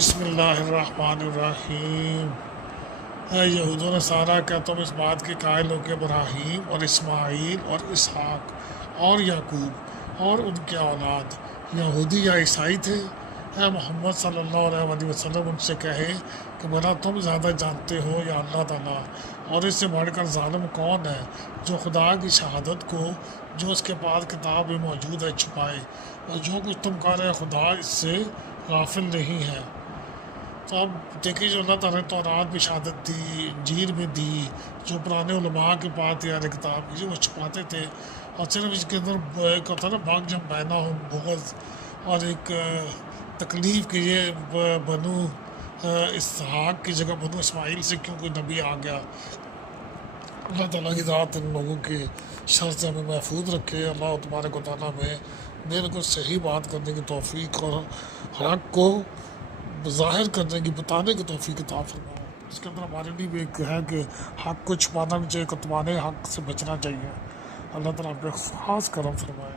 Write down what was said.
بسم اللہ الرحمن الرحیم۔ اے یہود و نصارہ، کیا تم اس بات کے قائل ہو کہ ابراہیم اور اسماعیل اور اسحاق اور یعقوب اور ان کے اولاد یہودی یا عیسائی تھے؟ اے محمد صلی اللہ علیہ وسلم ان سے کہے کہ بھلا تم زیادہ جانتے ہو یا اللہ تعالیٰ؟ اور اس سے بڑھ کر ظالم کون ہے جو خدا کی شہادت کو جو اس کے پاس کتاب میں موجود ہے چھپائے، اور جو کچھ تم کر رہے خدا اس سے غافل نہیں ہے۔ تو اب دیکھیے، جو اللہ تعالیٰ نے تورات میں شہادت دی، انجیل میں دی، جو پرانے علماء کے پاس تیار کتاب کی وہ چھپاتے تھے، اور صرف اس کے اندر ایک ہوتا ہے نا بھاگ جب بہنا ہو بغض اور ایک تکلیف کہ یہ بنو اسحاق کی جگہ بنو اسماعیل سے کیوں کوئی نبی آ گیا۔ اللہ تعالیٰ کی ذات ان لوگوں کی شر سے ہمیں محفوظ رکھے۔ اللہ تبارک و تعالیٰ میں بالکل صحیح بات کرنے کی توفیق اور حق کو ظاہر کرنے کی بتانے کی توفیق عطا فرمائے۔ اس کے اندر ہمارے لیے بھی ایک ہے کہ حق کو چھپانا بھی چاہیے، کتمان حق سے بچنا چاہیے۔ اللہ تعالیٰ پہ خاص کرم فرمائے۔